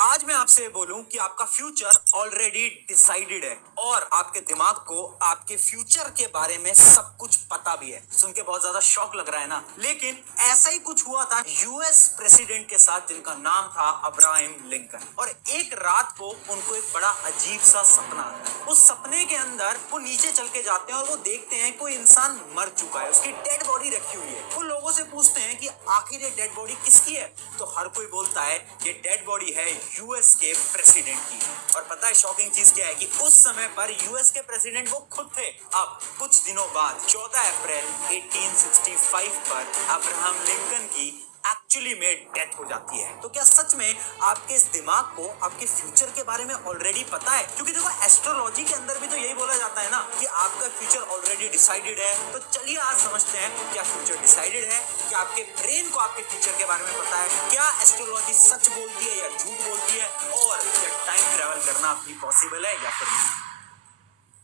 आज मैं आपसे बोलूं कि आपका फ्यूचर ऑलरेडी डिसाइडेड है और आपके दिमाग को आपके फ्यूचर के बारे में सब कुछ पता भी है। सुन के बहुत ज्यादा शौक लग रहा है ना, लेकिन ऐसा ही कुछ हुआ था यूएस प्रेसिडेंट के साथ जिनका नाम था अब्राहम लिंकन। और एक रात को उनको एक बड़ा अजीब सा सपना आता है। उस सपने के अंदर वो नीचे चल के जाते हैं और वो देखते हैं कोई इंसान मर चुका है, उसकी डेड बॉडी रखी हुई है। वो लोगों से पूछते हैं कि आखिर ये डेड बॉडी किसकी है, तो हर कोई बोलता है ये डेड बॉडी है यूएस के प्रेसिडेंट की। और पता है शॉकिंग चीज क्या है कि उस समय पर यूएस के प्रेसिडेंट वो खुद थे। अब कुछ दिनों बाद 14 अप्रैल 1865 पर अब्राहम लिंकन की एक्चुअली में डेथ हो जाती है। तो क्या सच में आपके इस दिमाग को आपके फ्यूचर के बारे में ऑलरेडी पता है? क्योंकि देखो एस्ट्रोलॉजी के अंदर भी तो यही बोला जाता है ना कि आपका फ्यूचर ऑलरेडी डिसाइडेड है। तो चलिए आज समझते हैं क्या फ्यूचर डिसाइडेड है, क्या आपके ब्रेन को आपके फ्यूचर के बारे में पता है, क्या एस्ट्रोलॉजी सच बोलती है या झूठ बोलती है, और क्या टाइम ट्रेवल करना भी पॉसिबल है या फिर नहीं।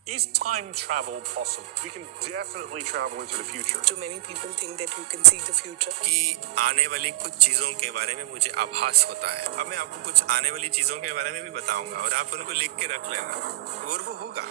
Is time travel possible? We can definitely travel into the future. Too many people think that you can see the future. कि आने वाली कुछ चीजों के बारे में मुझे आभास होता है। अब मैं आपको कुछ आने वाली चीजों के बारे में भी बताऊंगा और आप उनको लिख के रख लेना और वो होगा।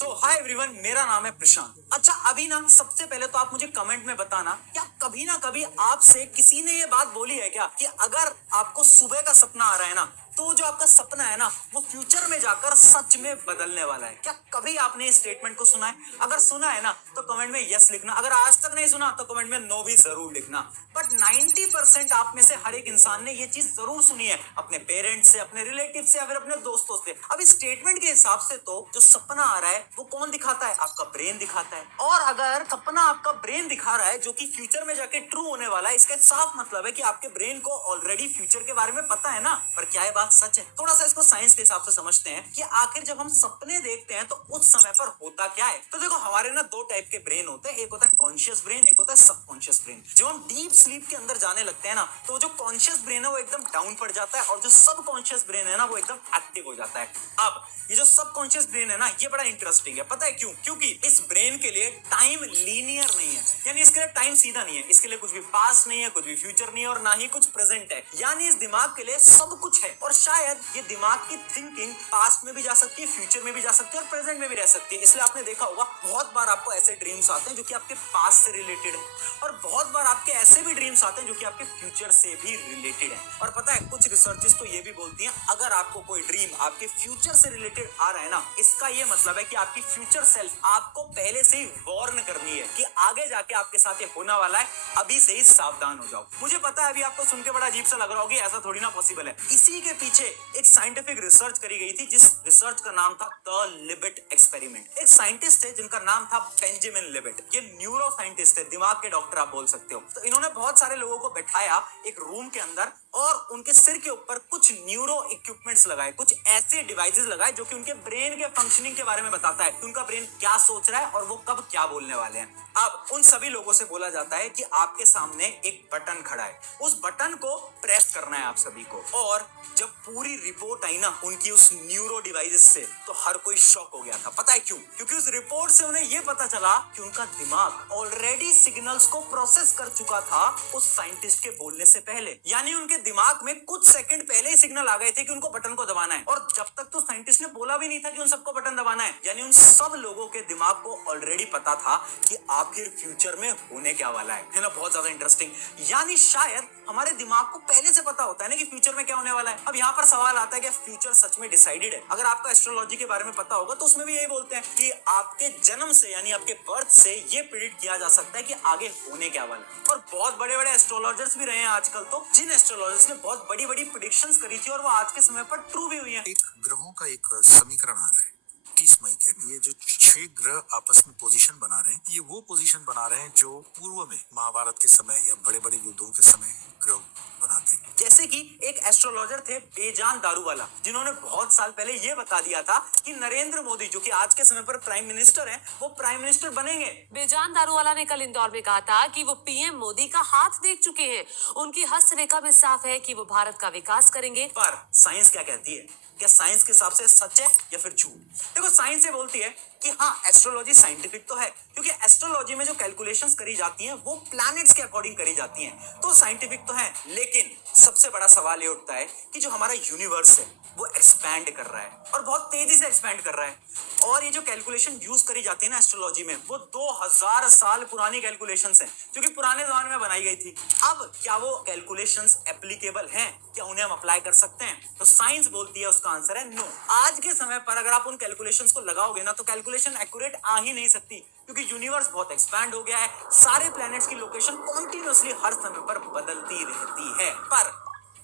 तो हाय एवरीवन, मेरा नाम है प्रशांत। अच्छा अभी ना सबसे पहले तो आप मुझे कमेंट में बताना, क्या कभी ना कभी आपसे किसी ने ये बात बोली है क्या कि अगर आपको सुबह का सपना आ रहा है ना, तो जो आपका सपना है ना वो फ्यूचर में जाकर सच में बदलने वाला है। क्या कभी आपने इस स्टेटमेंट को सुना है? अगर सुना है ना तो कमेंट में यस लिखना, अगर आज तक नहीं सुना तो कमेंट में नो भी जरूर लिखना। बट 90% आप में से हर एक इंसान ने ये चीज जरूर सुनी है, अपने पेरेंट्स से, अपने रिलेटिव से या फिर अपने दोस्तों से। अब इस स्टेटमेंट के हिसाब से तो जो सपना आ रहा है वो कौन दिखाता है? आपका ब्रेन दिखाता है। और अगर सपना आपका ब्रेन दिखा रहा है जो कि फ्यूचर में जाके ट्रू होने वाला है, इसका साफ मतलब है कि आपके ब्रेन को ऑलरेडी फ्यूचर के बारे में पता है ना। पर क्या है सच है? थोड़ा सा इसको साइंस के हिसाब से समझते हैं कि आखिर जब हम सपने देखते हैं तो उस समय पर होता क्या है। तो देखो हमारे ना दो टाइप के ब्रेन होते हैं, एक होता है कॉन्शियस ब्रेन, एक होता है सबकॉन्शियस ब्रेन। जब हम डीप स्लीप के अंदर जाने लगते हैं ना तो जो कॉन्शियस ब्रेन है वो एकदम डाउन पड़ जाता है और जो सबकॉन्शियस ब्रेन है ना वो एकदम एक्टिव हो जाता है। अब ये जो सबकॉन्शियस ब्रेन है ना ये बड़ा इंटरेस्टिंग है। पता है क्यों? क्योंकि इस ब्रेन के लिए टाइम लीनियर नहीं है, यानी इसके लिए टाइम सीधा नहीं है, इसके लिए कुछ भी पास्ट नहीं है, कुछ भी फ्यूचर नहीं है और ना ही कुछ प्रेजेंट है। यानी इस दिमाग के लिए सब कुछ है और शायद ये दिमाग की थिंकिंग पास्ट में भी जा सकती है, फ्यूचर में भी जा सकती है और प्रेजेंट में भी रह सकती है। इसलिए आपने देखा होगा बहुत बार आपको ऐसे ड्रीम्स आते हैं जो कि आपके पास्ट से रिलेटेड है और बहुत बार आपके ऐसे भी ड्रीम्स आते हैं जो कि आपके फ्यूचर से भी रिलेटेड है। और पता है कुछ रिसर्चेस तो ये भी बोलती हैं अगर आपको कोई ड्रीम आपके फ्यूचर से रिलेटेड आ रहा है ना, इसका ये मतलब है कि आपकी फ्यूचर सेल्फ आपको पहले से ही वार्न करनी है कि आगे जाके आपके साथ ये होने वाला है, अभी से ही सावधान हो जाओ। मुझे पता है अभी आपको सुन के बड़ा अजीब सा लग रहा होगा, ऐसा थोड़ी ना पॉसिबल है। इसी के पीछे एक साइंटिफिक रिसर्च करी गई थी जिस रिसर्च का नाम था द लिबिट एक्सपेरिमेंट। एक साइंटिस्ट थे जिनका नाम था बेंजामिन लिबिट। ये न्यूरो साइंटिस्ट थे, दिमाग के डॉक्टर आप बोल सकते हो। तो इन्होंने बहुत सारे लोगों को बैठाया एक रूम के अंदर और उनके सिर के ऊपर कुछ न्यूरो इक्विपमेंट्स लगाए, कुछ ऐसे डिवाइसेस लगाए जो कि उनके ब्रेन के फंक्शनिंग के बारे में बताता है कि उनका ब्रेन क्या सोच रहा है और वो कब क्या बोलने वाले हैं। अब उन सभी लोगों से बोला जाता है कि आपके सामने एक बटन खड़ा है, उस बटन को प्रेस करना है आप सभी को। और जब पूरी रिपोर्ट आई ना उनकी उस न्यूरो डिवाइसेस से तो हर कोई शॉक हो गया था। पता है क्यों? क्योंकि उस रिपोर्ट से उन्हें यह पता चला कि उनका दिमाग ऑलरेडी सिग्नल्स को प्रोसेस कर चुका था उस साइंटिस्ट के बोलने से पहले। यानी उनके दिमाग में कुछ सेकंड पहले ही सिग्नल आ गए थे कि उनको बटन को दबाना है और जब तक तो साइंटिस्ट ने बोला भी नहीं था कि उन सबको बटन दबाना है। यानी उन सब लोगों के दिमाग को ऑलरेडी पता था कि आखिर फ्यूचर में होने क्या वाला है ना। बहुत ज्यादा इंटरेस्टिंग। यानी शायद हमारे दिमाग को पहले से पता होता है ना कि फ्यूचर में क्या होने वाला है। अब यहाँ पर सवाल आता है कि फ्यूचर सच में डिसाइडेड है? अगर आपको एस्ट्रोलॉजी के बारे में पता होगा तो उसमें भी यही बोलते हैं कि आपके जन्म से यानी आपके बर्थ से ये प्रेडिक्ट किया जा सकता है कि आगे होने क्या वाला है। और बहुत बड़े बड़े एस्ट्रोलॉजर्स भी रहे हैं आजकल, तो जिन एस्ट्रोलॉजर्स ने बहुत बड़ी बड़ी प्रेडिक्शंस करी थी और वो आज के समय पर ट्रू भी हुई है। एक ग्रहों का एक समीकरण आ रहा है 30 मई के। ये जो 6 ग्रह आपस में पोजीशन बना रहे हैं, ये वो पोजीशन बना रहे हैं जो पूर्व में महाभारत के समय या बड़े बड़े युद्धों के समय ग्रह बनाते हैं। जैसे कि एक एस्ट्रोलॉजर थे बेजान दारूवाला, जिन्होंने बहुत साल पहले ये बता दिया था कि नरेंद्र मोदी जो कि आज के समय पर प्राइम मिनिस्टर हैं, वो प्राइम मिनिस्टर बनेंगे। बेजान दारूवाला ने कल इंदौर में कहा था कि वो पीएम मोदी का हाथ देख चुके हैं, उनकी हस्तरेखा में साफ है कि वो भारत का विकास करेंगे। पर साइंस क्या कहती है? क्या साइंस के हिसाब से सच है या फिर झूठ? देखो साइंस ये बोलती है कि हाँ एस्ट्रोलॉजी साइंटिफिक तो है, क्योंकि एस्ट्रोलॉजी में जो कैलकुलेशंस करी जाती हैं वो प्लैनेट्स के अकॉर्डिंग करी जाती हैं, तो साइंटिफिक तो है। लेकिन सबसे बड़ा सवाल ये उठता है कि जो हमारा यूनिवर्स है वो एक्सपैंड कर रहा है और बहुत तेजी से एक्सपैंड कर रहा है, और ये जो कैलकुलेशन यूज करी जाती है ना एस्ट्रोलॉजी में, वो 2000 साल पुरानी कैलकुलेशंस हैं जो कि पुराने जमाने में बनाई गई थी। अब क्या वो कैलकुलेशंस एप्लीकेबल हैं, क्या उन्हें हम अप्लाई कर सकते हैं? तो साइंस बोलती है उसका आंसर है नो। आज के समय पर अगर आप उन कैलकुलेशंस को लगाओगे ना तो कैलकुलेशन एक्यूरेट आ ही नहीं सकती, क्योंकि यूनिवर्स बहुत एक्सपैंड हो गया है, सारे प्लैनेट्स की लोकेशन कॉन्टिन्यूअसली हर समय पर बदलती रहती है। पर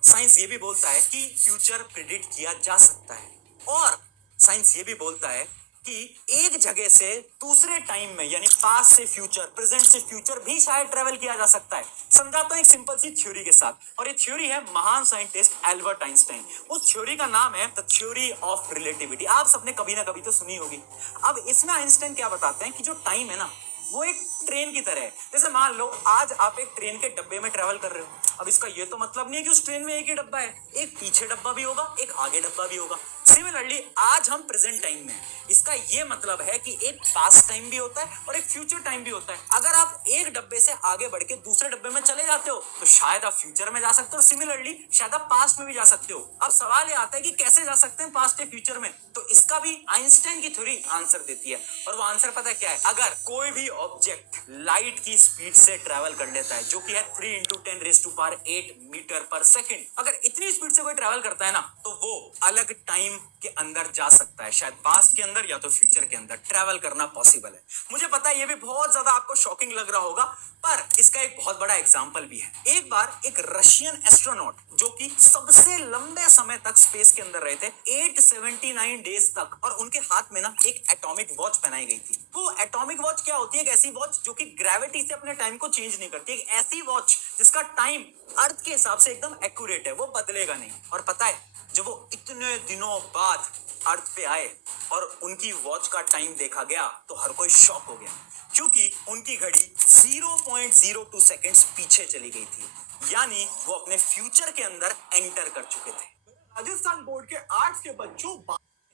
साइंस ये भी बोलता है कि फ्यूचर प्रिडिक्ट किया जा सकता है, और साइंस ये भी बोलता है कि एक जगह से दूसरे टाइम में, यानी पास्ट से फ्यूचर, प्रेजेंट से फ्यूचर भी शायद ट्रेवल किया जा सकता है। समझाता हूं एक सिंपल सी थ्योरी के साथ, और ये थ्योरी है महान साइंटिस्ट एल्बर्ट आइंस्टाइन। उस थ्योरी का नाम है द थ्योरी ऑफ रिलेटिविटी। आप सबने कभी ना कभी तो सुनी होगी। अब इसमें आइंस्टाइन क्या बताते हैं कि जो टाइम है ना वो एक ट्रेन की तरह है। जैसे मान लो आज आप एक ट्रेन के डब्बे में ट्रेवल कर रहे हो, अब इसका ये तो मतलब नहीं है कि उस ट्रेन में एक ही डब्बा है, एक पीछे डब्बा भी होगा, एक आगे डब्बा भी होगा। सिमिलरली आज हम प्रेजेंट टाइम में, इसका ये मतलब है कि एक पास्ट टाइम भी होता है और एक फ्यूचर टाइम भी होता है। अगर आप एक डब्बे से आगे बढ़ के दूसरे डब्बे में चले जाते हो तो शायद आप फ्यूचर में जा सकते हो, सिमिलरली शायद आप पास्ट में भी जा सकते हो। अब सवाल ये आता है कि कैसे जा सकते हैं पास्ट या फ्यूचर में, तो इसका भी आइंस्टाइन की थ्योरी आंसर देती है, और वो आंसर पता है क्या है? अगर कोई भी ऑब्जेक्ट लाइट की स्पीड से ट्रैवल कर लेता है, जो कि है 3 × 10⁸ मीटर पर सेकंड, अगर इतनी स्पीड से कोई ट्रैवल करता है ना तो वो अलग टाइम के अंदर जा सकता है, शायद पास्ट के अंदर या तो फ्यूचर के अंदर ट्रैवल करना पॉसिबल है। मुझे पता है ये भी बहुत ज्यादा आपको शॉकिंग लग रहा होगा, पर इसका एक बहुत बड़ा एग्जांपल भी है। एक बार एक रशियन एस्ट्रोनॉट जो कि सबसे लंबे समय तक स्पेस के अंदर रहे थे, 879 डेज तक, और उनके हाथ में ना एक एटॉमिक वॉच पहनाई गई थी। वो एटॉमिक वॉच क्या होती है? एक ऐसी वॉच जो कि ग्रेविटी से अपने टाइम को चेंज नहीं करती, एक ऐसी वॉच जिसका टाइम अर्थ के हिसाब से एकदम एक्यूरेट है, वो बदलेगा नहीं। और पता है जब वो इतने दिनों बाद अर्थ पे आए और उनकी वॉच का टाइम देखा गया तो हर कोई शॉक हो गया, क्योंकि उनकी घड़ी 0.02 सेकंड्स पीछे चली गई थी, यानी वो अपने फ्यूचर के अंदर एंटर कर चुके थे। राजस्थान बोर्ड के आर्ट्स के बच्चों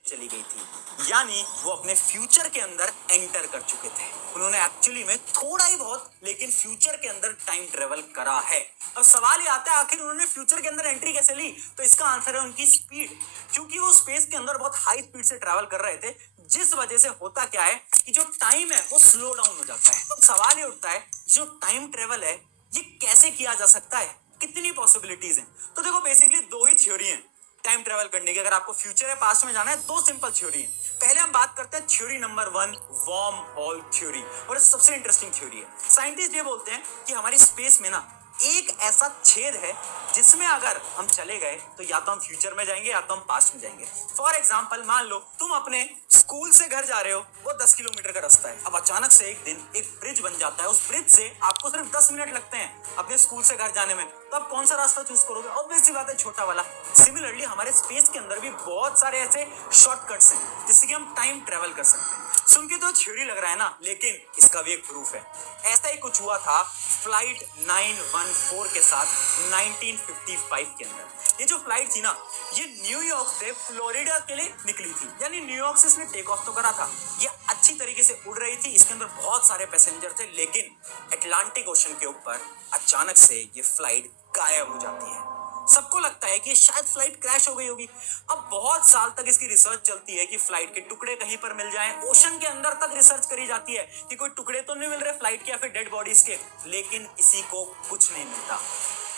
चली गई थी, यानी वो अपने फ्यूचर के अंदर एंटर कर चुके थे। उन्होंने एक्चुअली में थोड़ा ही बहुत लेकिन फ्यूचर के अंदर टाइम ट्रेवल करा है। अब सवाल ये आता है आखिर उन्होंने फ्यूचर के अंदर एंट्री कैसे ली? तो इसका आंसर है उनकी स्पीड, क्योंकि वो स्पेस के अंदर बहुत हाई स्पीड से ट्रेवल कर रहे थे, जिस वजह से होता क्या है कि जो टाइम है वो स्लो डाउन हो जाता है। तो सवाल ये उठता है जो टाइम ट्रेवल है ये कैसे किया जा सकता है, कितनी पॉसिबिलिटीज हैं? तो देखो बेसिकली दो ही थ्योरी हैं टाइम ट्रेवल करने की। अगर आपको फ्यूचर या पास्ट में जाना है, दो सिंपल थ्योरी है। पहले हम बात करते हैं theory number 1, worm hole theory, और सबसे इंटरेस्टिंग थ्योरी है। साइंटिस्ट ये बोलते हैं कि हमारी स्पेस में ना एक ऐसा छेद है जिसमें अगर हम चले गए तो या तो हम फ्यूचर में जाएंगे या तो हम पास्ट में जाएंगे। फॉर एग्जाम्पल मान लो तुम अपने स्कूल से घर जा रहे हो, वो 10 किलोमीटर का रास्ता है। अब अचानक से एक दिन एक ब्रिज बन जाता है, उस ब्रिज से आपको सिर्फ 10 मिनट लगते हैं अपने स्कूल से घर जाने में, तो आप कौन सा रास्ता चूज करोगे? ऑब्वियस सी बात है, छोटा वाला। सिमिलरली हमारे स्पेस के अंदर भी बहुत सारे ऐसे शॉर्टकट्स हैं जिससे कि हम टाइम ट्रेवल कर सकते हैं। सुन के तो थ्योरी लग रहा है ना, लेकिन इसका भी एक प्रूफ है। ऐसा ही कुछ हुआ था फ्लाइट 914 के साथ 1955 के अंदर। ये जो फ्लाइट थी ना, ये न्यूयॉर्क से फ्लोरिडा के लिए निकली थी, यानी न्यूयॉर्क से इसने टेक ऑफ तो करा था। ये अच्छी तरीके से उड़ रही थी, इसके अंदर बहुत सारे पैसेंजर थे, लेकिन अटलांटिक ओशन के ऊपर अचानक से ये फ्लाइट गायब हो जाती है। सबको लगता है कि शायद फ्लाइट क्रैश हो गई होगी। अब बहुत साल तक इसकी रिसर्च चलती है कि फ्लाइट के टुकड़े कहीं पर मिल जाएं। ओशन के अंदर तक रिसर्च करी जाती है कि कोई टुकड़े तो नहीं मिल रहे फ्लाइट के या फिर डेड बॉडीज के, लेकिन किसी को कुछ नहीं मिलता।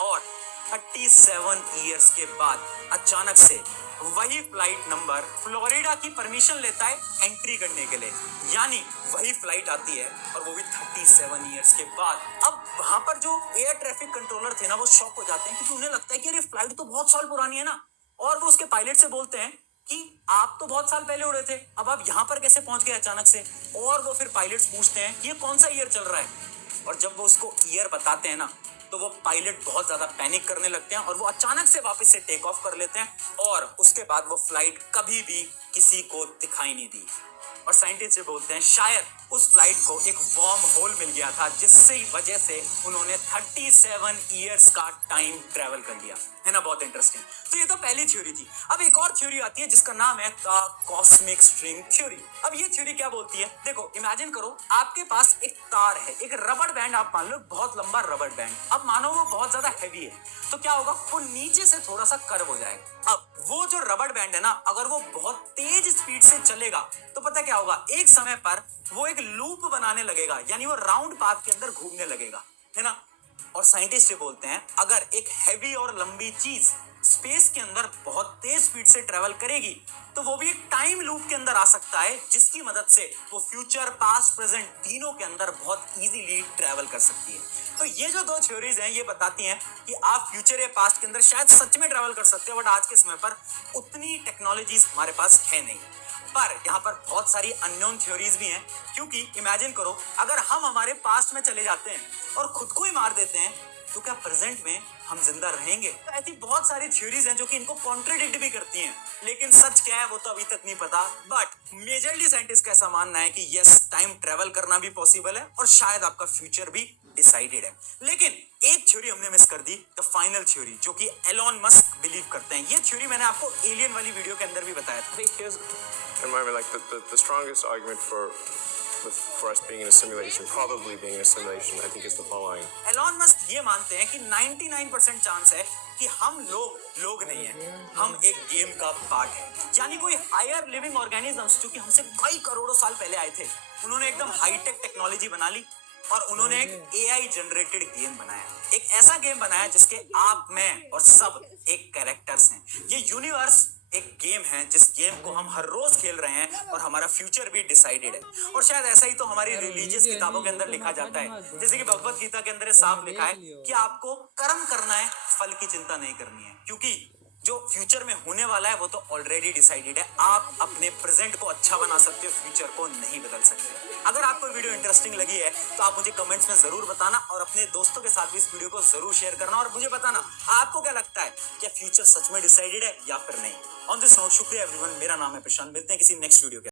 और 37 ईयर्स के बाद अचानक से वही फ्लाइट नंबर फ्लोरिडा की परमिशन लेता है एंट्री करने के लिए, यानी वही फ्लाइट आती है, और वो भी 37 ईयर्स के बाद। अब वहां पर जो एयर ट्रैफिक कंट्रोलर थे ना, वो शॉक हो जाते हैं, क्योंकि उन्हें लगता है कि अरे फ्लाइट तो बहुत साल पुरानी है ना, और वो उसके पायलट से बोलते हैं कि आप तो बहुत साल पहले उड़े थे, अब आप यहाँ पर कैसे पहुंच गए अचानक से? और वो फिर पायलट्स पूछते हैं ये कौन सा ईयर चल रहा है, और जब वो उसको ईयर बताते हैं ना, तो वो पायलट बहुत ज्यादा पैनिक करने लगते हैं और वो अचानक से वापस से टेक ऑफ कर लेते हैं, और उसके बाद वो फ्लाइट कभी भी किसी को दिखाई नहीं दी। और साइंटिस्ट ये बोलते हैं शायद उस फ्लाइट को एक वॉर्म होल मिल गया था जिससे वजह से उन्होंने 37 इयर्स का टाइम ट्रेवल कर लिया। है ना, बहुत इंटरेस्टिंग। तो ये तो पहली थ्योरी थी। अब एक और थ्योरी आती है जिसका नाम है द कॉस्मिक स्ट्रिंग थ्योरी। अब ये थ्योरी क्या बोलती है, देखो इमेजिन करो आपके पास एक तार है, एक रबड़ बैंड आप मान लो, बहुत लंबा रबड़ बैंड। अब मानो वो बहुत ज्यादा हैवी है, तो क्या होगा, वो नीचे से थोड़ा सा कर्व हो जाएगा। अब वो जो रबड़ बैंड है ना, अगर वो बहुत तेज स्पीड से चलेगा तो पता क्या होगा, एक समय पर वो एक लूप बनाने लगेगा, यानी वो राउंड पाथ के अंदर घूमने लगेगा, है ना। और साइंटिस्ट ये बोलते हैं अगर एक हैवी और लंबी चीज स्पेस के अंदर बहुत तेज स्पीड से ट्रेवल करेगी तो वो भी एक टाइम लूप के अंदर आ सकता है, जिसकी मदद से वो फ्यूचर, पास्ट, प्रेजेंट तीनों के अंदर बहुत इजीली ट्रेवल कर सकती है। तो ये जो दो थ्योरीज हैं ये बताती हैं कि आप फ्यूचर या पास्ट के अंदर शायद सच में ट्रेवल कर सकते हो, बट आज के समय पर उतनी टेक्नोलॉजीज हमारे पास है नहीं। पर यहाँ पर बहुत सारी अननोन थ्योरीज भी हैं, क्योंकि इमेजिन करो अगर हम हमारे पास्ट में चले जाते हैं और खुद को ही मार देते हैं तो क्या प्रेजेंट में हम जिंदा रहेंगे। तो ऐसी बहुत सारी थ्योरीज हैं जो कि इनको कॉन्ट्रडिक्ट भी करती हैं, लेकिन सच क्या है वो तो अभी तक नहीं पता। बट मेजरली साइंटिस्ट का ऐसा मानना है कि यस, टाइम ट्रेवल करना भी पॉसिबल है और शायद आपका फ्यूचर भी डिसाइडेड है। लेकिन एक थ्योरी हमने मिस कर दी, द फाइनल थ्योरी, जो कि एलॉन मस्क बिलीव करते हैं। ये थ्योरी मैंने आपको एलियन वाली वीडियो के अंदर भी बताया था। Here's, in my mind, like the strongest argument for us being in a simulation, probably being in a simulation, I think is the following. Elon Musk ये मानते हैं कि 99% चांस है कि हम लोग नहीं हैं, हम एक गेम का पार्ट है। यानी कोई हायर लिविंग ऑर्गेनिजम्स जो कि हमसे कई करोड़ों साल पहले आए थे, उन्होंने एकदम हाईटेक टेक्नोलॉजी बना ली और उन्होंने एक एआई जनरेटेड गेम बनाया, एक ऐसा गेम बनाया जिसके आप, मैं और सब एक कैरेक्टर्स हैं। ये यूनिवर्स एक गेम है जिस गेम को हम हर रोज खेल रहे हैं और हमारा फ्यूचर भी डिसाइडेड है। और शायद ऐसा ही तो हमारी रिलीजियस किताबों के अंदर लिखा जाता है, जैसे कि भगवत गीता के अंदर साफ लिखा है कि आपको कर्म करना है, फल की चिंता नहीं करनी है, क्योंकि जो फ्यूचर में होने वाला है वो तो ऑलरेडी डिसाइडेड है। आप अपने प्रेजेंट को अच्छा बना सकते हो, फ्यूचर को नहीं बदल सकते। अगर आपको वीडियो इंटरेस्टिंग लगी है तो आप मुझे कमेंट्स में जरूर बताना और अपने दोस्तों के साथ भी इस वीडियो को जरूर शेयर करना और मुझे बताना आपको क्या लगता है, क्या फ्यूचर सच में डिसाइडेड है या फिर नहीं। ऑन दिस नोट, शुक्रिया एवरीवन, मेरा नाम है प्रशांत, मिलते हैं किसी नेक्स्ट वीडियो के